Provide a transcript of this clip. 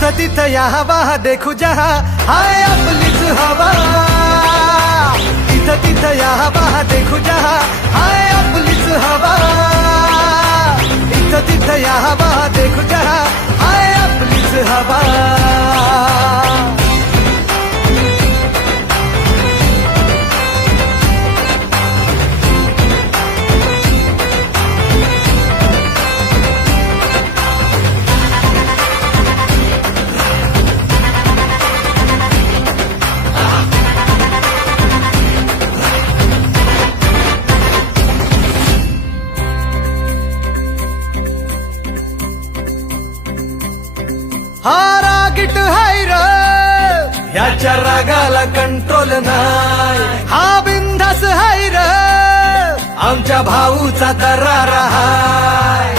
इथं तिथं या हवा देखू जहा हाय आपलीच हवा इथं तिथं या हवा देखू जहा हाय आपलीच हवा इथं तिथं या हवा देखू जहा हाय आपलीच हवा हा रागीट हाय र याच्या रागाला कंट्रोल नाही हा बिंदास हाय र आमच्या भाऊचा दरार हाय